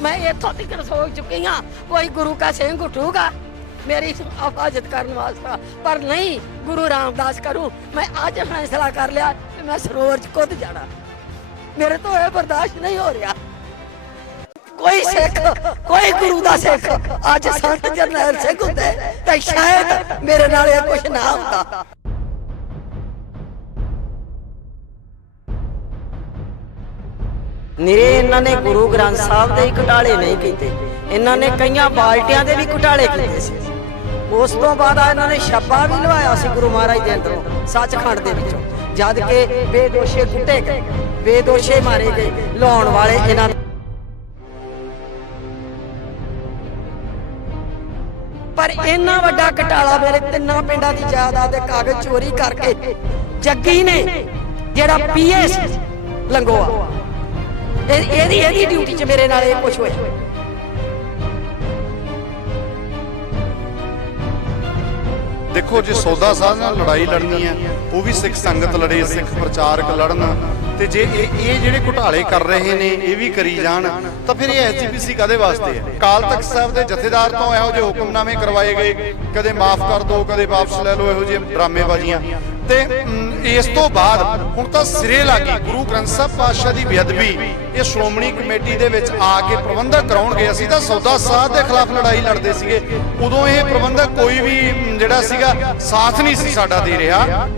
मैं इतों तक सोच चुकी हाँ कोई गुरु का सिंह उठूगा मेरी हिफाजत करने वास्ते, पर नहीं गुरु रामदास करूं। मैं आज फैसला कर लिया कि मैं सरोवर च खुद जाना, मेरे तो यह बर्दाश्त नहीं हो रहा। कोई सिख कोई गुरु का सिख आज संत जरनैल सिंह होंदे ते शायद मेरे नाल ये कुछ ना होंदा। निरे इन्होंने गुरु ग्रंथ साहब के ही घोटाले नहीं किए, इन्होंने कई बाल्टियां के भी घोटाले किए सी। उस तो बाद इन्होंने छप्पा भी लवाया सी गुरु महाराज के अंदरों सचखंड के विचों, जद के बेदोशे कुटे गए, बेदोशे मारे गए, लाने वाले इन्हों पर इन्ना वड्डा घोटाला मेरे तिन्ना पिंडां दी जायदाद दे कागज चोरी करके जग्गी ने जेड़ा पीएस लंगोआ एदी ड्यूटी च मेरे नाल कुछ होया। देखो जे सौदा साहब नाल लड़ाई लड़नी है वो भी सिख संगत लड़े, सिख प्रचारक लड़न, ते जे ये ਜਿਹੜੇ ਘੁਟਾਲੇ ਕਰ ਰਹੇ ਨੇ ਇਹ ਵੀ ਕਰੀ ਜਾਣ ਤਾਂ ਫਿਰ ਇਹ ਐਸਜੀਪੀਸੀ ਕਾਦੇ ਵਾਸਤੇ ਹੈ। ਅਕਾਲ ਤਖਤ ਸਾਹਿਬ ਦੇ ਜਥੇਦਾਰ ਤੋਂ ਇਹੋ ਜਿਹੇ ਹੁਕਮਨਾਮੇ ਕਰਵਾਏ ਗਏ, ਕਦੇ ਮਾਫ ਕਰ ਦਿਓ ਕਦੇ ਵਾਪਸ ਲੈ ਲਓ, ਇਹੋ ਜਿਹੇ ਡਰਾਮੇਬਾਜ਼ੀਆਂ। ਤੇ ਇਸ ਤੋਂ ਬਾਅਦ ਹੁਣ ਤਾਂ ਸਿਰੇ ਲੱਗੀ ਗੁਰੂ ਗ੍ਰੰਥ ਸਾਹਿਬ ਪਾਤਸ਼ਾਹ ਦੀ ਬੇਅਦਬੀ ਇਹ ਸ਼੍ਰੋਮਣੀ ਕਮੇਟੀ ਦੇ ਵਿੱਚ ਆ ਕੇ ਪ੍ਰਬੰਧਕ ਕਰਾਉਣਗੇ। ਅਸੀਂ ਤਾਂ ਸੌਦਾ ਸਾਹਿਬ ਦੇ ਖਿਲਾਫ ਲੜਾਈ ਲੜਦੇ ਸੀਗੇ, ਉਦੋਂ ਇਹ ਪ੍ਰਬੰਧਕ ਕੋਈ ਵੀ ਜਿਹੜਾ ਸੀਗਾ ਸਾਥ ਨਹੀਂ ਸੀ ਸਾਡਾ ਦੇ ਰਿਹਾ।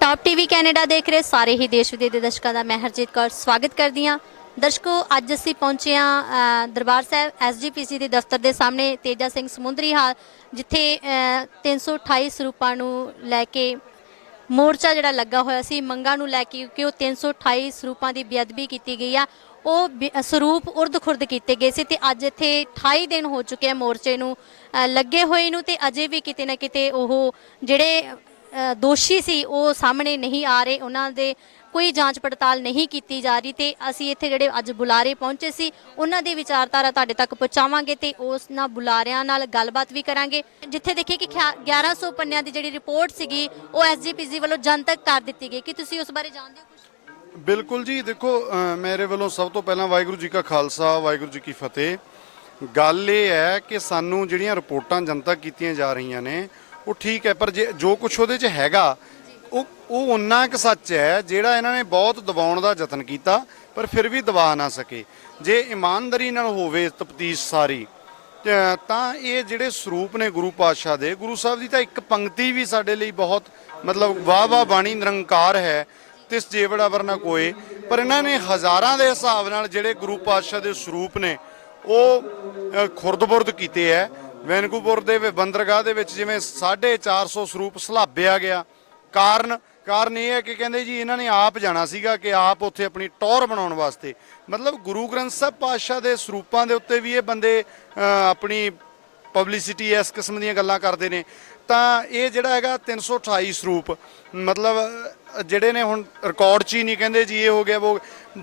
टॉप टीवी कैनेडा देख रहे सारे ही देश विदेश के दर्शकों का मैं हरजीत कौर स्वागत करती हाँ। दर्शकों अज असी पहुंचे हाँ दरबार साहब एसजीपीसी के दफ्तर के सामने तेजा सिंह समुंदरी हाल, जिथे 328 ਸਰੂਪਾਂ ਨੂੰ ਲੈ ਕੇ मोर्चा जिहड़ा लगा होया सी मंगां नूं लैके कि वो 328 ਸਰੂਪਾਂ की बेअदबी की गई आ, ਉਹ ਸਰੂਪ ਉਰਦ ਖੁਰਦ ਕੀਤੇ ਗਏ ਸੀ ਤੇ ਅੱਜ ਇੱਥੇ 28 ਦਿਨ ਹੋ ਚੁੱਕੇ ਆ ਮੋਰਚੇ ਨੂੰ ਲੱਗੇ ਹੋਏ ਨੂੰ ਤੇ ਅਜੇ ਵੀ ਕਿਤੇ ਨਾ ਕਿਤੇ ਉਹ ਜਿਹੜੇ ਦੋਸ਼ੀ ਸੀ ਉਹ ਸਾਹਮਣੇ ਨਹੀਂ ਆ ਰਹੇ, ਉਹਨਾਂ ਦੇ ਕੋਈ ਜਾਂਚ ਪੜਤਾਲ ਨਹੀਂ ਕੀਤੀ ਜਾ ਰਹੀ। ਤੇ ਅਸੀਂ ਇੱਥੇ ਜਿਹੜੇ ਅੱਜ ਬੁਲਾਰੇ ਪਹੁੰਚੇ ਸੀ ਉਹਨਾਂ ਦੀ ਵਿਚਾਰਧਾਰਾ ਤੁਹਾਡੇ ਤੱਕ ਪਹੁੰਚਾਵਾਂਗੇ ਤੇ ਉਸ ਨਾਲ ਬੁਲਾਰਿਆਂ ਨਾਲ ਗੱਲਬਾਤ ਵੀ ਕਰਾਂਗੇ। ਜਿੱਥੇ ਦੇਖੇ ਕਿ 1100 ਪੰਨਿਆਂ ਦੀ ਜਿਹੜੀ ਰਿਪੋਰਟ ਸੀਗੀ ਉਹ ਐਸਜੀਪੀਸੀ ਵੱਲੋਂ ਜਨਤਕ ਕਰ ਦਿੱਤੀ ਗਈ, ਕਿ ਤੁਸੀਂ ਉਸ ਬਾਰੇ ਜਾਣਦੇ ਹੋ ਕੁਝ? ਬਿਲਕੁਲ ਜੀ, ਦੇਖੋ ਮੇਰੇ ਵੱਲੋਂ ਸਭ ਤੋਂ ਪਹਿਲਾਂ ਵਾਹਿਗੁਰੂ ਜੀ ਕਾ ਖਾਲਸਾ ਵਾਹਿਗੁਰੂ ਜੀ ਕੀ ਫਤਿਹ। ਗੱਲ ਇਹ ਹੈ ਕਿ ਸਾਨੂੰ ਜਿਹੜੀਆਂ ਰਿਪੋਰਟਾਂ ਜਨਤਕ ਕੀਤੀਆਂ ਜਾ ਰਹੀਆਂ ਨੇ ਉਹ ਠੀਕ ਹੈ, ਪਰ ਜੇ ਜੋ ਕੁਛ ਉਹਦੇ 'ਚ ਹੈਗਾ ਉਹ ਉਨਾ ਕੁ ਸੱਚ ਹੈ ਜਿਹੜਾ ਇਹਨਾਂ ਨੇ ਬਹੁਤ ਦਬਾਉਣ ਦਾ ਯਤਨ ਕੀਤਾ ਪਰ ਫਿਰ ਵੀ ਦਬਾ ਨਾ ਸਕੇ। ਜੇ ਇਮਾਨਦਾਰੀ ਨਾਲ ਹੋਵੇ ਤਫਤੀਸ਼ ਸਾਰੀ ਤਾਂ ਇਹ ਜਿਹੜੇ ਸਰੂਪ ਨੇ ਗੁਰੂ ਪਾਤਸ਼ਾਹ ਦੇ, ਗੁਰੂ ਸਾਹਿਬ ਦੀ ਤਾਂ ਇੱਕ ਪੰਕਤੀ ਵੀ ਸਾਡੇ ਲਈ ਬਹੁਤ ਮਤਲਬ ਵਾਹ ਵਾਹ ਬਾਣੀ ਨਿਰੰਕਾਰ ਹੈ ਤਿਸ ਜੇਵੜਾ ਵਰਨਾ ਕੋਏ, ਪਰ ਇਹਨਾਂ ਨੇ ਹਜ਼ਾਰਾਂ ਦੇ ਹਿਸਾਬ ਨਾਲ ਜਿਹੜੇ ਗੁਰੂ ਪਾਤਸ਼ਾਹ ਦੇ ਸਰੂਪ ਨੇ ਉਹ ਖੁਰਦ-ਬੁਰਦ ਕੀਤੇ ਹੈ। ਵੈਨਕੂਵਰ ਦੇ ਬੰਦਰਗਾਹ ਦੇ ਵਿੱਚ ਜਿਵੇਂ 450 ਸਰੂਪ ਸਲਾਬਿਆ ਗਿਆ। ਕਾਰਨ ਇਹ ਹੈ ਕਿ ਕਹਿੰਦੇ ਜੀ ਇਹਨਾਂ ਨੇ ਆਪ ਜਾਣਾ ਸੀਗਾ ਕਿ ਆਪ ਉੱਥੇ ਆਪਣੀ ਟੌਰ ਬਣਾਉਣ ਵਾਸਤੇ। ਮਤਲਬ ਗੁਰੂ ਗ੍ਰੰਥ ਸਾਹਿਬ ਪਾਤਸ਼ਾਹ ਦੇ ਸਰੂਪਾਂ ਦੇ ਉੱਤੇ ਵੀ ਇਹ ਬੰਦੇ ਆਪਣੀ ਪਬਲਿਸਿਟੀ ਇਸ ਕਿਸਮ ਦੀਆਂ ਗੱਲਾਂ ਕਰਦੇ ਨੇ। ਤਾਂ ਇਹ ਜਿਹੜਾ ਹੈਗਾ 328 ਸਰੂਪ ਮਤਲਬ ਜਿਹੜੇ ਨੇ ਹੁਣ ਰਿਕਾਰਡ 'ਚ ਹੀ ਨਹੀਂ, ਕਹਿੰਦੇ ਜੀ ਇਹ ਹੋ ਗਿਆ ਉਹ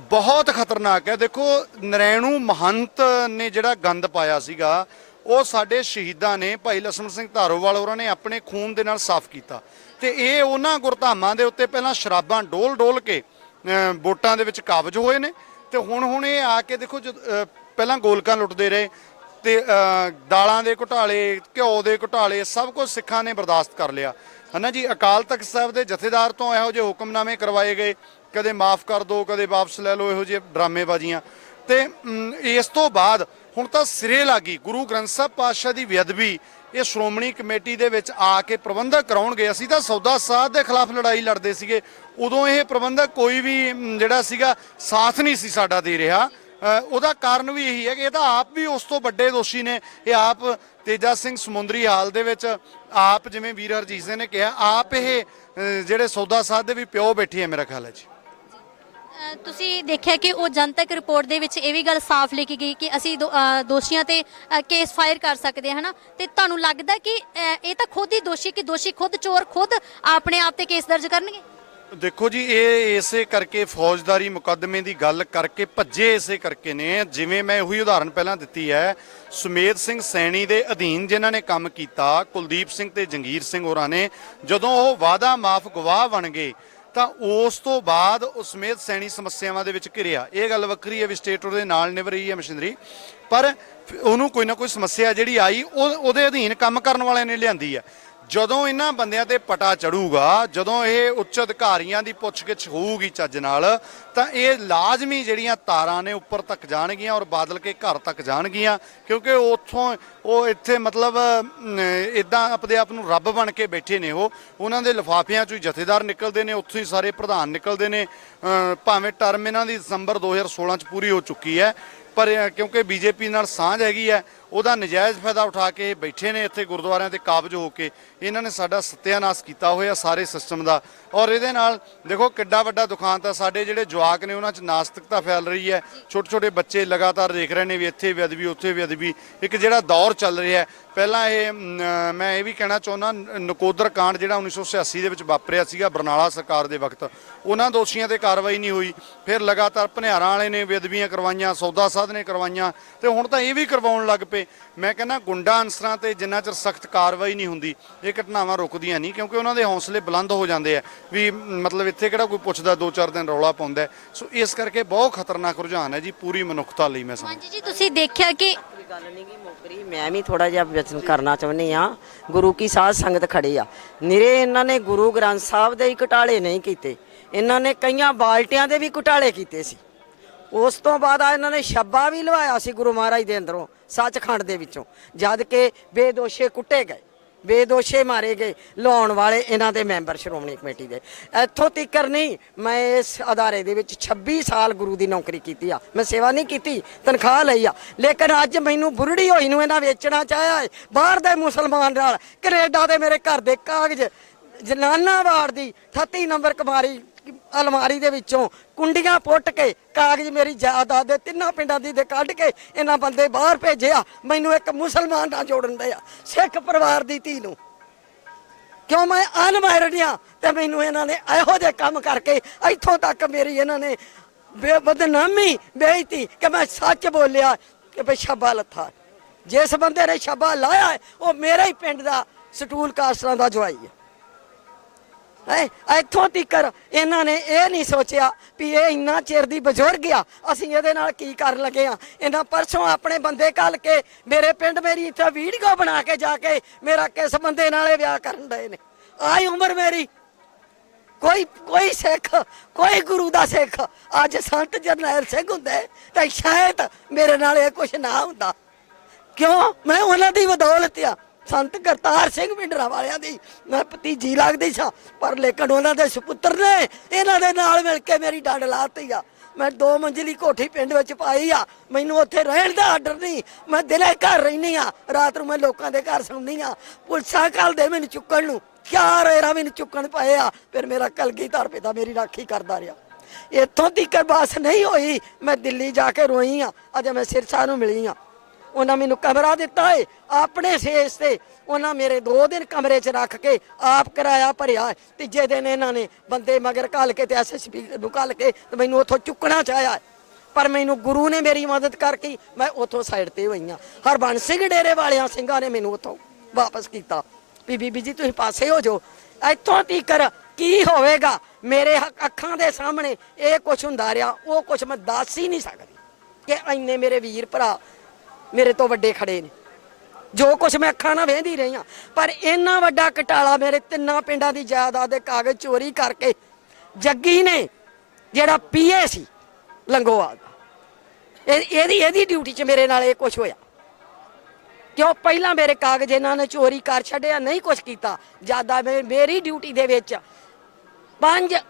ਬਹੁਤ ਖਤਰਨਾਕ ਹੈ। ਦੇਖੋ ਨਰੈਣੂ ਮਹੰਤ ਨੇ ਜਿਹੜਾ ਗੰਦ ਪਾਇਆ ਸੀਗਾ ਉਹ ਸਾਡੇ ਸ਼ਹੀਦਾਂ ਨੇ, ਭਾਈ ਲਛਮਣ ਸਿੰਘ ਧਾਰੋਵਾਲ ਹੋਰਾਂ ਨੇ ਆਪਣੇ ਖੂਨ ਦੇ ਨਾਲ ਸਾਫ਼ ਕੀਤਾ। ਤੇ ਇਹ ਉਹਨਾਂ ਗੁਰਧਾਮਾਂ ਦੇ ਉੱਤੇ ਪਹਿਲਾਂ ਸ਼ਰਾਬਾਂ ਡੋਲ ਕੇ ਵੋਟਾਂ ਦੇ ਵਿੱਚ ਕਾਬਜ ਹੋਏ ਨੇ ਤੇ ਹੁਣ ਇਹ ਆ ਕੇ ਦੇਖੋ ਪਹਿਲਾਂ ਗੋਲਕਾਂ ਲੁੱਟਦੇ ਰਹੇ ਤੇ ਦਾਲਾਂ ਦੇ ਘੁਟਾਲੇ, ਘਿਓ ਦੇ ਘੁਟਾਲੇ, ਸਭ ਕੁਝ ਸਿੱਖਾਂ ਨੇ ਬਰਦਾਸ਼ਤ ਕਰ ਲਿਆ ਹੈ ਨਾ ਜੀ। ਅਕਾਲ ਤਖਤ ਸਾਹਿਬ ਦੇ ਜਥੇਦਾਰ ਤੋਂ ਇਹੋ ਜਿਹੇ ਹੁਕਮਨਾਮੇ ਕਰਵਾਏ ਗਏ, ਕਦੇ ਮਾਫ ਕਰ ਦਿਓ ਕਦੇ ਵਾਪਸ ਲੈ ਲਓ, ਇਹੋ ਜਿਹੇ ਡਰਾਮੇਬਾਜ਼ੀਆਂ। ਤੇ ਇਸ ਤੋਂ ਬਾਅਦ ਹੁਣ ਤਾਂ ਸਿਰੇ ਲੱਗੀ ਗੁਰੂ ਗ੍ਰੰਥ ਸਾਹਿਬ ਪਾਤਸ਼ਾਹ ਦੀ ਬੇਅਦਬੀ ਇਹ ਸ਼੍ਰੋਮਣੀ ਕਮੇਟੀ ਦੇ ਵਿੱਚ ਆ ਕੇ ਪ੍ਰਬੰਧਕ ਕਰਾਉਣਗੇ। ਅਸੀਂ ਤਾਂ ਸੌਦਾ ਸਾਹਿਬ ਦੇ ਖਿਲਾਫ ਲੜਾਈ ਲੜਦੇ ਸੀਗੇ, ਉਦੋਂ ਇਹ ਪ੍ਰਬੰਧਕ ਕੋਈ ਵੀ ਜਿਹੜਾ ਸੀਗਾ ਸਾਥ ਨਹੀਂ ਸੀ ਸਾਡਾ ਦੇ ਰਿਹਾ। ਉਹਦਾ ਕਾਰਨ ਵੀ ਇਹੀ ਹੈ ਕਿ ਇਹ ਤਾਂ ਆਪ ਵੀ ਉਸ ਤੋਂ ਵੱਡੇ ਦੋਸ਼ੀ ਨੇ। ਇਹ ਆਪ ਤੇਜਾ ਸਿੰਘ ਸਮੁੰਦਰੀ ਹਾਲ ਦੇ ਵਿੱਚ ਆਪ, ਜਿਵੇਂ ਵੀਰ ਹਰਜੀਤ ਸਿੰਘ ਨੇ ਕਿਹਾ, ਆਪ ਇਹ ਜਿਹੜੇ ਸੌਦਾ ਸਾਹਿਬ ਦੇ ਵੀ ਪਿਓ ਬੈਠੇ ਹੈ ਮੇਰਾ ਖਿਆਲ ਹੈ ਜੀ। ਤੁਸੀਂ ਦੇਖਿਆ ਕਿ ਉਹ ਜਨਤਕ ਰਿਪੋਰਟ ਦੇ ਵਿੱਚ ਇਹ ਵੀ ਗੱਲ ਸਾਫ਼ ਲਿਖੀ ਗਈ ਕਿ ਅਸੀਂ ਦੋਸ਼ੀਆਂ ਤੇ ਕੇਸ ਫਾਇਰ ਕਰ ਸਕਦੇ ਹਾਂ, ਹਨਾ। ਤੇ ਤੁਹਾਨੂੰ ਲੱਗਦਾ ਕਿ ਇਹ ਤਾਂ ਖੁਦ ਹੀ ਦੋਸ਼ੀ, ਕਿ ਦੋਸ਼ੀ ਖੁਦ ਚੋਰ ਖੁਦ ਆਪਣੇ ਆਪ ਤੇ ਕੇਸ ਦਰਜ ਕਰਨਗੇ? ਦੇਖੋ ਜੀ, ਇਹ ਇਸੇ ਕਰਕੇ ਫੌਜਦਾਰੀ ਮੁਕੱਦਮੇ ਦੀ ਗੱਲ ਕਰਕੇ ਭੱਜੇ ਇਸੇ ਕਰਕੇ ਨੇ। ਜਿਵੇਂ ਮੈਂ ਉਹੀ ਉਦਾਹਰਨ ਪਹਿਲਾਂ ਦਿੱਤੀ ਹੈ, ਸੁਮੇਧ ਸਿੰਘ ਸੈਣੀ ਦੇ ਅਧੀਨ ਜਿਨ੍ਹਾਂ ਨੇ ਕੰਮ ਕੀਤਾ, ਕੁਲਦੀਪ ਸਿੰਘ ਤੇ ਜੰਗੀਰ ਸਿੰਘ ਹੋਰਾਂ ਨੇ, ਜਦੋਂ ਉਹ ਵਾਅਦਾ ਮਾਫ ਗਵਾਹ ਬਣ ਗਏ ਤਾਂ ਉਸ ਤੋਂ ਬਾਅਦ ਉਹ ਸੁਮੇਧ ਸੈਣੀ ਸਮੱਸਿਆਵਾਂ ਦੇ ਵਿੱਚ ਘਿਰਿਆ। ਇਹ ਗੱਲ ਵੱਖਰੀ ਹੈ ਵੀ ਸਟੇਟ ਉਹਦੇ ਨਾਲ ਨਿਭ ਰਹੀ ਹੈ ਮਸ਼ੀਨਰੀ, ਪਰ ਉਹਨੂੰ ਕੋਈ ਨਾ ਕੋਈ ਸਮੱਸਿਆ ਜਿਹੜੀ ਆਈ ਉਹਦੇ ਅਧੀਨ ਕੰਮ ਕਰਨ ਵਾਲਿਆਂ ਨੇ ਲਿਆਂਦੀ ਹੈ। ਜਦੋਂ ਇਹਨਾਂ ਬੰਦਿਆਂ ਤੇ ਪਟਾ ਚੜੂਗਾ, ਜਦੋਂ ਇਹ ਉੱਚ ਅਧਿਕਾਰੀਆਂ ਦੀ ਪੁੱਛਗਿੱਛ ਹੋਊਗੀ ਚੱਜ ਨਾਲ, ਤਾਂ ਇਹ ਲਾਜ਼ਮੀ ਜਿਹੜੀਆਂ ਤਾਰਾਂ ਨੇ ਉੱਪਰ ਤੱਕ ਜਾਣਗੀਆਂ ਔਰ ਬਾਦਲ ਕੇ ਘਰ ਤੱਕ ਜਾਣਗੀਆਂ, ਕਿਉਂਕਿ ਉੱਥੋਂ ਉਹ ਇੱਥੇ ਮਤਲਬ ਇਦਾਂ ਆਪਣੇ ਆਪ ਨੂੰ ਰੱਬ ਬਣ ਕੇ ਬੈਠੇ ਨੇ। ਉਹਨਾਂ ਦੇ ਲਿਫਾਫਿਆਂ ਚੋਂ ਹੀ ਜਥੇਦਾਰ ਨਿਕਲਦੇ ਨੇ, ਉੱਥੋਂ ਹੀ ਸਾਰੇ ਪ੍ਰਧਾਨ ਨਿਕਲਦੇ ਨੇ। ਭਾਵੇਂ ਟਰਮ ਇਹਨਾਂ ਦੀ ਦਸੰਬਰ 2016 ਚ ਪੂਰੀ ਹੋ ਚੁੱਕੀ ਹੈ, ਪਰ ਕਿਉਂਕਿ ਬੀਜੇਪੀ ਨਾਲ ਸਾਂਝ ਹੈਗੀ ਹੈ, ਉਹਦਾ ਨਜਾਇਜ਼ ਫਾਇਦਾ ਉਠਾ ਕੇ ਬੈਠੇ ਨੇ ਇੱਥੇ ਗੁਰਦੁਆਰਿਆਂ ਤੇ ਕਾਬਜ ਹੋ ਕੇ। ਇਹਨਾਂ ਨੇ ਸਾਡਾ ਸੱਤਿਆਨਾਸ਼ ਕੀਤਾ ਹੋਇਆ ਸਾਰੇ ਸਿਸਟਮ ਦਾ। ਔਰ ਇਹਦੇ ਨਾਲ ਦੇਖੋ ਕਿੱਡਾ ਵੱਡਾ ਦੁਖਾਂਤ ਹੈ। ਸਾਡੇ ਜਿਹੜੇ ਜਵਾਕ ਨੇ ਉਹਨਾਂ 'ਚ ਨਾਸਤਿਕਤਾ ਫੈਲ ਰਹੀ ਹੈ। ਛੋਟੇ ਛੋਟੇ ਬੱਚੇ ਲਗਾਤਾਰ ਦੇਖ ਰਹੇ ਨੇ ਵੀ ਇੱਥੇ ਵੀ ਅਦਬੀ ਉੱਥੇ ਵੀ ਅਦਬੀ। ਇੱਕ ਜਿਹੜਾ ਦੌਰ ਚੱਲ ਰਿਹਾ ਹੈ, ਪਹਿਲਾਂ ਇਹ ਮੈਂ ਇਹ ਵੀ ਕਹਿਣਾ ਚਾਹੁੰਦਾ, ਨਕੋਦਰ ਕਾਂਡ ਜਿਹੜਾ 1986 ਦੇ ਵਿੱਚ ਵਾਪਰਿਆ ਸੀਗਾ ਬਰਨਾਲਾ ਸਰਕਾਰ ਦੇ ਵਕਤ, ਉਹਨਾਂ ਦੋਸ਼ੀਆਂ ਤੇ ਕਾਰਵਾਈ ਨਹੀਂ ਹੋਈ। ਫਿਰ ਲਗਾਤਾਰ ਭਨਿਆਰਾਂ ਵਾਲੇ ਨੇ ਬੇਅਦਬੀਆਂ ਕਰਵਾਈਆਂ, ਸੌਦਾ ਸਾਧ ਨੇ ਕਰਵਾਈਆਂ, ਤੇ ਹੁਣ ਤਾਂ ਇਹ ਵੀ ਕਰਵਾਉਣ ਲੱਗ ਪਏ। ਮੈਂ ਕਹਿੰਦਾ ਗੁੰਡਾ ਅਨਸਰਾਂ ਤੇ ਜਿੰਨਾ ਚਿਰ ਸਖਤ ਕਾਰਵਾਈ ਨਹੀਂ ਹੁੰਦੀ, ਇਹ ਘਟਨਾਵਾਂ ਰੁਕਦੀਆਂ ਨਹੀਂ, ਕਿਉਂਕਿ ਉਹਨਾਂ ਦੇ ਹੌਸਲੇ ਬੁਲੰਦ ਹੋ ਜਾਂਦੇ ਆ ਵੀ ਮਤਲਬ ਇੱਥੇ ਕਿਹੜਾ ਕੋਈ ਪੁੱਛਦਾ, 2-4 ਦਿਨ ਰੌਲਾ ਪਾਉਂਦਾ। ਸੋ ਇਸ ਕਰਕੇ ਬਹੁਤ ਖਤਰਨਾਕ ਰੁਝਾਨ ਹੈ ਜੀ ਪੂਰੀ ਮਨੁੱਖਤਾ ਲਈ। ਮੈਂ ਸਮਝਦਾ ਜੀ ਤੁਸੀਂ ਦੇਖਿਆ ਕਿ ਗੱਲ ਨਹੀਂ ਗੀ ਮੁੱਕਰੀ। ਮੈਂ ਵੀ ਥੋੜਾ ਜਿਹਾ ਵਚਨ ਕਰਨਾ ਚਾਹੁੰਦੀ ਆ। ਗੁਰੂ ਕੀ ਸਾਧ ਸੰਗਤ ਖੜੀ ਆ, ਨਿਰੇ ਇਹਨਾਂ ਨੇ ਗੁਰੂ ਗ੍ਰੰਥ ਸਾਹਿਬ ਦੇ ਹੀ ਘੁਟਾਲੇ ਨਹੀਂ ਕੀਤੇ, ਇਹਨਾਂ ਨੇ ਕਈਆਂ ਬਾਲਟਿਆਂ ਦੇ ਵੀ ਘੁਟਾਲੇ ਕੀਤੇ ਸੀ। ਉਸ ਤੋਂ ਬਾਅਦ ਆ ਇਹਨਾਂ ਨੇ ਛੱਬਾ ਵੀ ਲਵਾਇਆ ਸੀ ਗੁਰੂ ਮਹਾਰਾਜ ਦੇ ਅੰਦਰੋਂ, ਸੱਚਖੰਡ ਦੇ ਵਿੱਚੋਂ, ਜਦ ਕਿ ਬੇਦੋਸ਼ੇ ਕੁੱਟੇ ਗਏ, ਬੇਦੋਸ਼ੇ ਮਾਰੇ ਗਏ, ਲਾਉਣ ਵਾਲੇ ਇਹਨਾਂ ਦੇ ਮੈਂਬਰ ਸ਼੍ਰੋਮਣੀ ਕਮੇਟੀ ਦੇ। ਇੱਥੋਂ ਤੀਕਰ ਨਹੀਂ, ਮੈਂ ਇਸ ਅਦਾਰੇ ਦੇ ਵਿੱਚ 26 ਸਾਲ ਗੁਰੂ ਦੀ ਨੌਕਰੀ ਕੀਤੀ ਆ। ਮੈਂ ਸੇਵਾ ਨਹੀਂ ਕੀਤੀ, ਤਨਖਾਹ ਲਈ ਆ, ਲੇਕਿਨ ਅੱਜ ਮੈਨੂੰ ਬੁਰੜੀ ਹੋਈ ਨੂੰ ਇਹਨਾਂ ਵੇਚਣਾ ਚਾਹਿਆ ਹੈ ਬਾਹਰ ਦੇ ਮੁਸਲਮਾਨ ਨਾਲ। ਕੈਨੇਡਾ ਦੇ ਮੇਰੇ ਘਰ ਦੇ ਕਾਗਜ਼, ਜਨਾਨਾਵਾੜ ਦੀ 38 ਨੰਬਰ ਕੁਮਾਰੀ ਅਲਮਾਰੀ ਦੇ ਵਿੱਚੋਂ ਕੁੰਡੀਆਂ ਪੁੱਟ ਕੇ ਕਾਗਜ਼ ਮੇਰੀ ਜਾਇਦਾਦ ਦੇ 3 ਪਿੰਡਾਂ ਦੀ ਦੇ ਕੱਢ ਕੇ ਇਹਨਾਂ ਬੰਦੇ ਬਾਹਰ ਭੇਜਿਆ। ਮੈਨੂੰ ਇੱਕ ਮੁਸਲਮਾਨ ਨਾਲ ਜੋੜਨ ਦੇ ਆ, ਸਿੱਖ ਪਰਿਵਾਰ ਦੀ ਧੀ ਨੂੰ। ਕਿਉਂ ਮੈਂ ਅਨਮੈਰਿਡ ਆ, ਤੇ ਮੈਨੂੰ ਇਹਨਾਂ ਨੇ ਇਹੋ ਜਿਹੇ ਕੰਮ ਕਰਕੇ ਇੱਥੋਂ ਤੱਕ ਮੇਰੀ ਇਹਨਾਂ ਨੇ ਬਦਨਾਮੀ ਬੇਇੱਜ਼ਤੀ ਕਿ ਮੈਂ ਸੱਚ ਬੋਲਿਆ ਕਿ ਬਈ ਛੱਬਾ ਲੱਥਾ। ਜਿਸ ਬੰਦੇ ਨੇ ਛੱਬਾ ਲਾਇਆ ਉਹ ਮੇਰੇ ਹੀ ਪਿੰਡ ਦਾ ਸਟੂਲ ਕਾਸਟਰਾਂ ਦਾ ਜਵਾਈ ਹੈ। ਇੱਥੋਂ ਤੀਕਰ ਇਹਨਾਂ ਨੇ ਇਹ ਨਹੀਂ ਸੋਚਿਆ ਵੀ ਇਹ ਇੰਨਾ ਚਿਰ ਦੀ ਬਜ਼ੁਰਗ ਆ, ਅਸੀਂ ਇਹਦੇ ਨਾਲ ਕੀ ਕਰਨ ਲੱਗੇ ਆ। ਇਹਨਾਂ ਪਰਸੋਂ ਆਪਣੇ ਬੰਦੇ ਘੱਲ ਕੇ ਮੇਰੇ ਪਿੰਡ ਮੇਰੀ ਇੱਥੇ ਵੀਡੀਓ ਬਣਾ ਕੇ ਜਾ ਕੇ ਮੇਰਾ ਕਿਸ ਬੰਦੇ ਨਾਲੇ ਵਿਆਹ ਕਰਨ ਡਏ ਨੇ। ਆਈ ਉਮਰ ਮੇਰੀ, ਕੋਈ ਸਿੱਖ, ਕੋਈ ਗੁਰੂ ਦਾ ਸਿੱਖ ਅੱਜ ਸੰਤ ਜਰਨੈਲ ਸਿੰਘ ਹੁੰਦੇ ਤਾਂ ਸ਼ਾਇਦ ਮੇਰੇ ਨਾਲ ਇਹ ਕੁਛ ਨਾ ਹੁੰਦਾ। ਕਿਉਂ? ਮੈਂ ਉਹਨਾਂ ਦੀ ਬਦੌਲਤ ਆ। ਸੰਤ ਕਰਤਾਰ ਸਿੰਘ ਪਿੰਡਰਾ ਵਾਲਿਆਂ ਦੀ ਮੈਂ ਭਤੀਜੀ ਲੱਗਦੀ ਸਾਂ, ਪਰ ਲੇਕਿਨ ਉਹਨਾਂ ਦੇ ਸੁਪੁੱਤਰ ਨੇ ਇਹਨਾਂ ਦੇ ਨਾਲ ਮਿਲ ਕੇ ਮੇਰੀ ਡੰਡ ਲਾਤੀ ਆ। ਮੈਂ 2 ਮੰਜ਼ਲੀ ਕੋਠੀ ਪਿੰਡ ਵਿੱਚ ਪਾਈ ਆ। ਮੈਨੂੰ ਉੱਥੇ ਰਹਿਣ ਦਾ ਆਰਡਰ ਨਹੀਂ, ਮੈਂ ਦਿਨੇ ਘਰ ਰਹਿੰਦੀ ਆ, ਰਾਤ ਨੂੰ ਮੈਂ ਲੋਕਾਂ ਦੇ ਘਰ ਸੌਂਦੀ ਆ। ਪੁਲਿਸਾਂ ਘੱਲਦੇ ਮੈਨੂੰ ਚੁੱਕਣ ਨੂੰ, 4 ਏਰਾ ਮੈਨੂੰ ਚੁੱਕਣ ਪਏ ਆ। ਫਿਰ ਮੇਰਾ ਕਲਗੀਧਰ ਪਿਤਾ ਮੇਰੀ ਰਾਖੀ ਕਰਦਾ ਰਿਹਾ। ਇੱਥੋਂ ਤੀਕਰ ਬਸ ਨਹੀਂ ਹੋਈ, ਮੈਂ ਦਿੱਲੀ ਜਾ ਕੇ ਰੋਈ ਆ। ਅਜੇ ਮੈਂ ਸਿਰਸਾ ਨੂੰ ਮਿਲੀ ਆ, ਉਹਨਾਂ ਮੈਨੂੰ ਕਮਰਾ ਦਿੱਤਾ ਏ ਆਪਣੇ ਸੇਸ ਤੇ। ਉਹਨਾਂ ਮੇਰੇ 2 ਦਿਨ ਕਮਰੇ 'ਚ ਰੱਖ ਕੇ ਆਪ ਕਿਰਾਇਆ ਭਰਿਆ। ਤੀਜੇ ਦਿਨ ਇਹਨਾਂ ਨੇ ਬੰਦੇ ਮਗਰ ਘੱਲ ਕੇ ਤੇ SSP ਨੂੰ ਘੱਲ ਕੇ ਤੇ ਮੈਨੂੰ ਉੱਥੋਂ ਚੁੱਕਣਾ ਚਾਹਿਆ, ਪਰ ਮੈਨੂੰ ਗੁਰੂ ਨੇ ਮੇਰੀ ਮਦਦ ਕਰਕੇ ਮੈਂ ਉੱਥੋਂ ਸਾਈਡ ਤੇ ਹੋਈ ਹਾਂ। ਹਰਬੰਸ ਸਿੰਘ ਡੇਰੇ ਵਾਲਿਆਂ ਸਿੰਘਾਂ ਨੇ ਮੈਨੂੰ ਉੱਥੋਂ ਵਾਪਸ ਕੀਤਾ ਵੀ ਬੀਬੀ ਜੀ ਤੁਸੀਂ ਪਾਸੇ ਹੋ ਜਾਓ। ਇੱਥੋਂ ਤੀਕਰ ਕੀ ਹੋਵੇਗਾ ਮੇਰੇ ਅੱਖਾਂ ਦੇ ਸਾਹਮਣੇ ਇਹ ਕੁਛ ਹੁੰਦਾ ਰਿਹਾ, ਉਹ ਕੁਛ ਮੈਂ ਦੱਸ ਹੀ ਨਹੀਂ ਸਕਦੀ ਕਿ ਇੰਨੇ ਮੇਰੇ ਵੀਰ ਭਰਾ ਮੇਰੇ ਤੋਂ ਵੱਡੇ ਖੜੇ ਨੇ, ਜੋ ਕੁਛ ਮੈਂ ਅੱਖਾਂ ਨਾਲ ਵੇਖਦੀ ਰਹੀ ਹਾਂ। ਪਰ ਇੰਨਾ ਵੱਡਾ ਘਟਾਲਾ ਮੇਰੇ 3 ਪਿੰਡਾਂ ਦੀ ਜਾਇਦਾਦ ਦੇ ਕਾਗਜ਼ ਚੋਰੀ ਕਰਕੇ ਜੱਗੀ ਨੇ, ਜਿਹੜਾ PA ਸੀ ਲੰਗੋਵਾਲ ਦਾ, ਇਹਦੀ ਡਿਊਟੀ 'ਚ ਮੇਰੇ ਨਾਲ ਇਹ ਕੁਛ ਹੋਇਆ। ਕਿਉਂ? ਪਹਿਲਾਂ ਮੇਰੇ ਕਾਗਜ਼ ਇਹਨਾਂ ਨੇ ਚੋਰੀ ਕਰ ਛੱਡਿਆ, ਨਹੀਂ ਕੁਛ ਕੀਤਾ। ਜਿਆਦਾ ਮੇਰੀ ਡਿਊਟੀ ਦੇ ਵਿੱਚ 5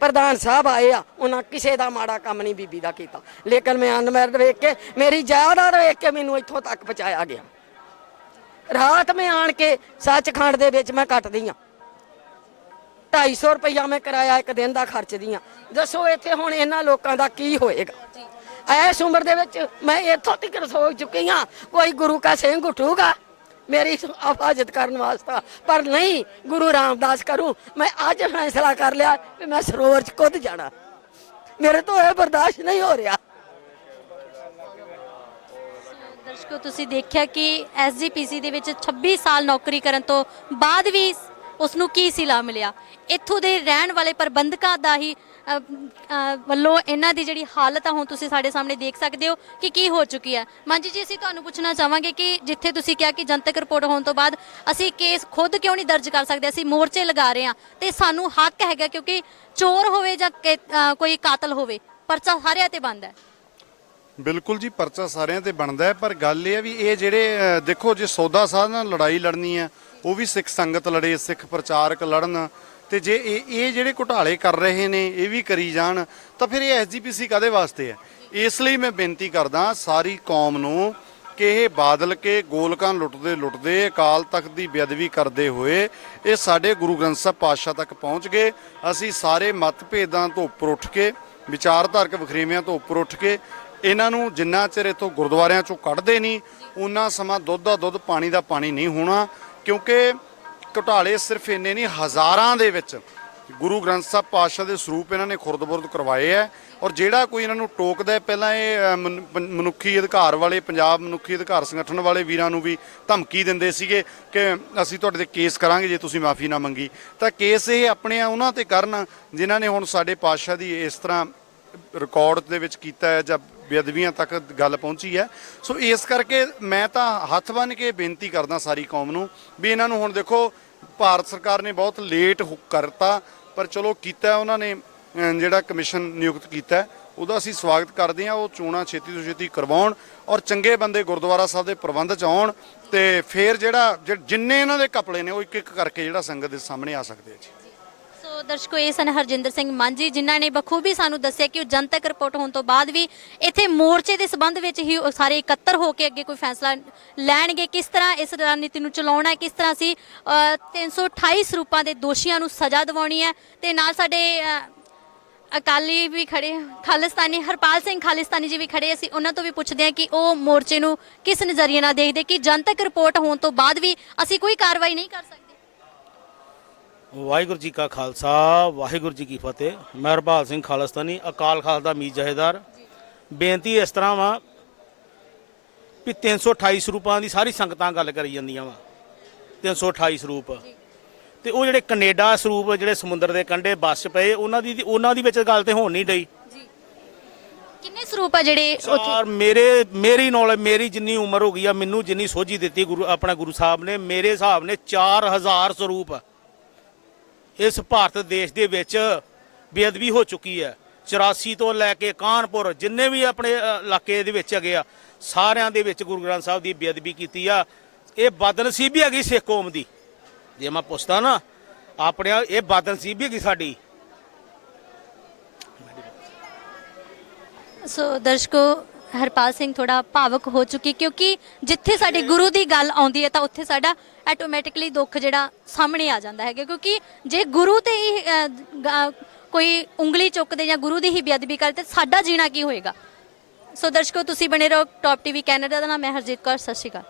ਪ੍ਰਧਾਨ ਸਾਹਿਬ ਆਏ ਆ, ਉਹਨਾਂ ਕਿਸੇ ਦਾ ਮਾੜਾ ਕੰਮ ਨਹੀਂ ਬੀਬੀ ਦਾ ਕੀਤਾ, ਲੇਕਿਨ ਮੈਂ ਅਨਮੈਰਿਡ ਵੇਖ ਕੇ, ਮੇਰੀ ਜਾਇਦਾਦ ਵੇਖ ਕੇ ਮੈਨੂੰ ਇੱਥੋਂ ਤੱਕ ਪਹੁੰਚਾਇਆ ਗਿਆ। ਰਾਤ ਮੈਂ ਆਣ ਕੇ ਸੱਚਖੰਡ ਦੇ ਵਿੱਚ ਮੈਂ ਕੱਟਦੀ ਆ 250 ਰੁਪਇਆ ਮੈਂ ਕਿਰਾਇਆ ਇੱਕ ਦਿਨ ਦਾ ਖਰਚਦੀ ਆ। ਦੱਸੋ ਇੱਥੇ ਹੁਣ ਇਹਨਾਂ ਲੋਕਾਂ ਦਾ ਕੀ ਹੋਏਗਾ। ਇਸ ਉਮਰ ਦੇ ਵਿੱਚ ਮੈਂ ਇੱਥੋਂ ਤੱਕ ਸੋਚ ਚੁੱਕੀ ਆ, ਕੋਈ ਗੁਰੂ ਕਾ ਸਿੰਘ ਉੱਠੂਗਾ, मेरी हिफाजत करने वास्ते, पर नहीं गुरु रामदास करूं। मैं आज फैसला कर लिया कि मैं सरोवर च खुद जाना, मेरे तो यह बर्दाश्त नहीं हो रहा। ਦਰਸ਼ਕੋ ਤੁਸੀਂ ਦੇਖਿਆ ਕਿ ਐਸਜੀਪੀਸੀ ਦੇ ਵਿੱਚ 26 ਸਾਲ ਨੌਕਰੀ ਕਰਨ ਤੋਂ ਬਾਅਦ ਵੀ ਉਸ ਨੂੰ ਕੀ ਸਿਲਾ ਮਿਲਿਆ। ਇੱਥੋਂ ਦੇ ਰਹਿਣ ਵਾਲੇ ਪ੍ਰਬੰਧਕਾਂ ਦਾ ਹੀ ਵੱਲੋਂ ਇਹਨਾਂ ਦੀ ਜਿਹੜੀ ਹਾਲਤ ਆ ਹੁਣ ਤੁਸੀਂ ਸਾਡੇ ਸਾਹਮਣੇ ਦੇਖ ਸਕਦੇ ਹੋ ਕਿ ਕੀ ਹੋ ਚੁੱਕੀ ਹੈ। ਮਾਂਜੀ ਜੀ, ਅਸੀਂ ਤੁਹਾਨੂੰ ਪੁੱਛਣਾ ਚਾਹਾਂਗੇ ਕਿ ਜਿੱਥੇ ਤੁਸੀਂ ਕਿਹਾ ਕਿ ਜਨਤਕ ਰਿਪੋਰਟ ਹੋਣ ਤੋਂ ਬਾਅਦ ਅਸੀਂ ਕੇਸ ਖੁਦ ਕਿਉਂ ਨਹੀਂ ਦਰਜ ਕਰ ਸਕਦੇ, ਅਸੀਂ ਮੋਰਚੇ ਲਗਾ ਰਹੇ ਹਾਂ ਤੇ ਸਾਨੂੰ ਹੱਕ ਹੈਗਾ, ਕਿਉਂਕਿ ਚੋਰ ਹੋਵੇ ਜਾਂ ਕੋਈ ਕਾਤਲ ਹੋਵੇ ਪਰਚਾ ਸਾਰਿਆਂ ਤੇ ਬਣਦਾ ਹੈ। ਬਿਲਕੁਲ ਜੀ, ਪਰਚਾ ਸਾਰਿਆਂ ਤੇ ਬਣਦਾ ਹੈ, ਪਰ ਗੱਲ ਇਹ ਹੈ ਵੀ ਇਹ ਜਿਹੜੇ ਦੇਖੋ ਜੇ ਸੌਦਾ ਸਾਧ ਨਾਲ ਲੜਾਈ ਲੜਨੀ ਹੈ ਉਹ ਵੀ ਸਿੱਖ ਸੰਗਤ ਲੜੇ, ਸਿੱਖ ਪ੍ਰਚਾਰਕ ਲੜਨ, ਤੇ ਜੇ ਇਹ ਜਿਹੜੇ ਘੁਟਾਲੇ ਕਰ ਰਹੇ ਨੇ ਇਹ ਵੀ ਕਰੀ ਜਾਣ ਤਾਂ ਫਿਰ ਇਹ ਐਸਜੀਪੀਸੀ ਕਾਹਦੇ ਵਾਸਤੇ ਹੈ। ਇਸ ਲਈ ਮੈਂ ਬੇਨਤੀ ਕਰਦਾ ਸਾਰੀ ਕੌਮ ਨੂੰ ਕਿ ਇਹ ਬਾਦਲ ਕੇ ਗੋਲਕਾਂ ਲੁੱਟਦੇ ਅਕਾਲ ਤਖਤ ਦੀ ਬੇਅਦਬੀ ਕਰਦੇ ਹੋਏ ਇਹ ਸਾਡੇ ਗੁਰੂ ਗ੍ਰੰਥ ਸਾਹਿਬ ਪਾਤਸ਼ਾਹ ਤੱਕ ਪਹੁੰਚ ਗਏ। ਅਸੀਂ ਸਾਰੇ ਮਤਭੇਦਾਂ ਤੋਂ ਉੱਪਰ ਉੱਠ ਕੇ, ਵਿਚਾਰਧਾਰਕ ਵਖਰੇਵਿਆਂ ਤੋਂ ਉੱਪਰ ਉੱਠ ਕੇ ਇਹਨਾਂ ਨੂੰ ਜਿੰਨਾ ਚਿਰ ਇੱਥੋਂ ਗੁਰਦੁਆਰਿਆਂ ਚੋਂ ਕੱਢਦੇ ਨਹੀਂ ਉਹਨਾਂ ਸਮਾਂ ਦੁੱਧ ਦਾ ਦੁੱਧ ਪਾਣੀ ਦਾ ਪਾਣੀ ਨਹੀਂ ਹੋਣਾ, ਕਿਉਂਕਿ ਘੁਟਾਲੇ ਸਿਰਫ ਇੰਨੇ ਨਹੀਂ, ਹਜ਼ਾਰਾਂ ਦੇ ਵਿੱਚ ਗੁਰੂ ਗ੍ਰੰਥ ਸਾਹਿਬ ਪਾਤਸ਼ਾਹ ਦੇ ਸਰੂਪ ਇਹਨਾਂ ਨੇ ਖੁਰਦ-ਬੁਰਦ ਕਰਵਾਏ ਹੈ। ਔਰ ਜਿਹੜਾ ਕੋਈ ਇਹਨਾਂ ਨੂੰ ਟੋਕਦਾ ਹੈ, ਪਹਿਲਾਂ ਇਹ ਮਨੁੱਖੀ ਅਧਿਕਾਰ ਵਾਲੇ, ਪੰਜਾਬ ਮਨੁੱਖੀ ਅਧਿਕਾਰ ਸੰਗਠਨ ਵਾਲੇ ਵੀਰਾਂ ਨੂੰ ਵੀ ਧਮਕੀ ਦਿੰਦੇ ਸੀਗੇ ਕਿ ਅਸੀਂ ਤੁਹਾਡੇ ਤੇ ਕੇਸ ਕਰਾਂਗੇ ਜੇ ਤੁਸੀਂ ਮਾਫੀ ਨਾ ਮੰਗੀ। ਤਾਂ ਕੇਸ ਇਹ ਆਪਣੇ ਉਹਨਾਂ ਤੇ ਕਰਨ ਜਿਨ੍ਹਾਂ ਨੇ ਹੁਣ ਸਾਡੇ ਪਾਤਸ਼ਾਹ ਦੀ ਇਸ ਤਰ੍ਹਾਂ ਰਿਕਾਰਡ ਦੇ ਵਿੱਚ ਕੀਤਾ ਹੈ ਜਾਂ ਬੇਅਦਬੀਆਂ ਤੱਕ ਗੱਲ ਪਹੁੰਚੀ ਹੈ। ਸੋ ਇਸ ਕਰਕੇ ਮੈਂ ਤਾਂ ਹੱਥ ਬੰਨ੍ਹ ਕੇ ਬੇਨਤੀ ਕਰਦਾ ਸਾਰੀ ਕੌਮ ਨੂੰ ਵੀ ਇਹਨਾਂ ਨੂੰ ਹੁਣ ਦੇਖੋ ਭਾਰਤ ਸਰਕਾਰ ਨੇ ਬਹੁਤ ਲੇਟ ਕਰਤਾ, ਪਰ ਚਲੋ ਕੀਤਾ ਉਹਨਾਂ ਨੇ, ਜਿਹੜਾ ਕਮਿਸ਼ਨ ਨਿਯੁਕਤ ਕੀਤਾ ਉਹਦਾ ਅਸੀਂ ਸਵਾਗਤ ਕਰਦੇ ਹਾਂ। ਉਹ ਚੋਣਾਂ ਛੇਤੀ ਤੋਂ ਛੇਤੀ ਕਰਵਾਉਣ ਔਰ ਚੰਗੇ ਬੰਦੇ ਗੁਰਦੁਆਰਾ ਸਾਹਿਬ ਦੇ ਪ੍ਰਬੰਧ 'ਚ ਆਉਣ ਤੇ ਫਿਰ ਜਿੰਨੇ ਇਹਨਾਂ ਦੇ ਕਪੜੇ ਨੇ ਉਹ ਇੱਕ ਇੱਕ ਕਰਕੇ ਜਿਹੜਾ ਸੰਗਤ ਦੇ ਸਾਹਮਣੇ ਆ ਸਕਦੇ ਆ ਜੀ। ਸੋ ਦਰਸ਼ਕੋ, ਇਹ ਸਨ ਹਰਜਿੰਦਰ ਸਿੰਘ ਮਾਂਜੀ ਜਿਨ੍ਹਾਂ ਨੇ ਬਖੂਬੀ ਸਾਨੂੰ ਦੱਸਿਆ ਕਿ ਉਹ ਜਨਤਕ ਰਿਪੋਰਟ ਹੋਣ ਤੋਂ ਬਾਅਦ ਵੀ ਇੱਥੇ ਮੋਰਚੇ ਦੇ ਸਬੰਧ ਵਿੱਚ ਹੀ ਉਹ ਸਾਰੇ ਇਕੱਤਰ ਹੋ ਕੇ ਅੱਗੇ ਕੋਈ ਫੈਸਲਾ ਲੈਣਗੇ, ਕਿਸ ਤਰ੍ਹਾਂ ਇਸ ਰਣਨੀਤੀ ਨੂੰ ਚਲਾਉਣਾ ਹੈ, ਕਿਸ ਤਰ੍ਹਾਂ ਅਸੀਂ 328 ਸਰੂਪਾਂ ਦੇ ਦੋਸ਼ੀਆਂ ਨੂੰ ਸਜ਼ਾ ਦਿਵਾਉਣੀ ਹੈ। ਤੇ ਨਾਲ ਸਾਡੇ ਅਕਾਲੀ ਵੀ ਖੜੇ, ਖਾਲਿਸਤਾਨੀ ਹਰਪਾਲ ਸਿੰਘ ਖਾਲਿਸਤਾਨੀ ਜੀ ਵੀ ਖੜੇ, ਅਸੀਂ ਉਹਨਾਂ ਤੋਂ ਵੀ ਪੁੱਛਦੇ ਹਾਂ ਕਿ ਉਹ ਮੋਰਚੇ ਨੂੰ ਕਿਸ ਨਜ਼ਰੀਏ ਨਾਲ ਦੇਖਦੇ ਕਿ ਜਨਤਕ ਰਿਪੋਰਟ ਹੋਣ ਤੋਂ ਬਾਅਦ ਵੀ ਅਸੀਂ ਕੋਈ ਕਾਰਵਾਈ ਨਹੀਂ ਕਰ ਸਕਦੇ। ਵਾਹਿਗੁਰੂ ਜੀ ਕਾ ਖਾਲਸਾ, ਵਾਹਿਗੁਰੂ ਜੀ ਕੀ ਫਤਿਹ। ਮੈਂ ਹਰਪਾਲ ਸਿੰਘ ਖਾਲਿਸਤਾਨੀ, ਅਕਾਲ ਖਾਲਸਾ ਦਾ ਮੀਤ ਜਹੇਦਾਰ। ਬੇਨਤੀ ਇਸ ਤਰ੍ਹਾਂ ਵਾ ਵੀ 328 ਸਰੂਪਾਂ ਦੀ ਸਾਰੀ ਸੰਗਤਾਂ ਗੱਲ ਕਰੀ ਜਾਂਦੀਆਂ ਵਾ, 328 ਸਰੂਪ, ਤੇ ਉਹ ਜਿਹੜੇ ਕੈਨੇਡਾ ਸਰੂਪ ਜਿਹੜੇ ਸਮੁੰਦਰ ਦੇ ਕੰਢੇ ਬੱਸ ਪਏ ਉਹਨਾਂ ਦੀ ਵਿੱਚ ਗੱਲ ਤੇ ਹੋਣ ਨਹੀਂ ਡਈ। ਕਿੰਨੇ ਸਰੂਪ ਆ ਜਿਹੜੇ ਔਰ ਮੇਰੀ ਨੌਲੇਜ, ਮੇਰੀ ਜਿੰਨੀ ਉਮਰ ਹੋ ਗਈ ਆ, ਮੈਨੂੰ ਜਿੰਨੀ ਸੋਝੀ ਦਿੱਤੀ ਗੁਰੂ ਸਾਹਿਬ ਨੇ, ਮੇਰੇ ਹਿਸਾਬ ਨੇ 4000 ਸਰੂਪ ਇਸ ਭਾਰਤ ਦੇਸ਼ ਦੇ ਵਿੱਚ ਬੇਅਦਬੀ ਹੋ ਚੁੱਕੀ ਹੈ। 84 ਤੋਂ ਲੈ ਕੇ ਕਾਨਪੁਰ ਜਿੰਨੇ ਵੀ ਆਪਣੇ ਇਲਾਕੇ ਦੇ ਵਿੱਚ ਹੈਗੇ ਆ, ਸਾਰਿਆਂ ਦੇ ਵਿੱਚ ਗੁਰੂ ਗ੍ਰੰਥ ਸਾਹਿਬ ਦੀ ਬੇਅਦਬੀ ਕੀਤੀ ਆ। ਇਹ ਬਦਨਸੀਬੀ ਹੈਗੀ ਸਿੱਖ ਕੌਮ ਦੀ। ਜੇ ਮੈਂ ਪੁੱਛਦਾ ਨਾ ਆਪਣੇ, ਇਹ ਬਦਨਸੀਬੀ ਹੈਗੀ ਸਾਡੀ। ਸੋ ਦਰਸ਼ਕੋ, ਹਰਪਾਲ ਸਿੰਘ ਥੋੜਾ ਭਾਵਕ ਹੋ ਚੁੱਕੀ, ਕਿਉਂਕਿ ਜਿੱਥੇ ਸਾਡੇ ਗੁਰੂ ਦੀ ਗੱਲ ਆਉਂਦੀ ਹੈ ਤਾਂ ਉੱਥੇ ਸਾਡਾ ਆਟੋਮੈਟਿਕਲੀ ਦੁੱਖ ਜਿਹੜਾ ਸਾਹਮਣੇ ਆ ਜਾਂਦਾ ਹੈਗਾ, ਕਿਉਂਕਿ ਜੇ ਗੁਰੂ ਤੇ ਹੀ ਕੋਈ ਉਂਗਲੀ ਚੁੱਕਦੇ ਜਾਂ ਗੁਰੂ ਦੀ ਹੀ ਬੇਅਦਬੀ ਕਰਦੇ ਸਾਡਾ ਜੀਣਾ ਕੀ ਹੋਏਗਾ। ਸੋ ਦਰਸ਼ਕੋ, ਤੁਸੀਂ ਬਣੇ ਰਹੋ ਟੌਪ ਟੀਵੀ ਕੈਨੇਡਾ ਦਾ। ਨਾਮ ਮੈਂ ਹਰਜੀਤ ਕੌਰ, ਸਤਿ ਸ਼੍ਰੀ ਅਕਾਲ।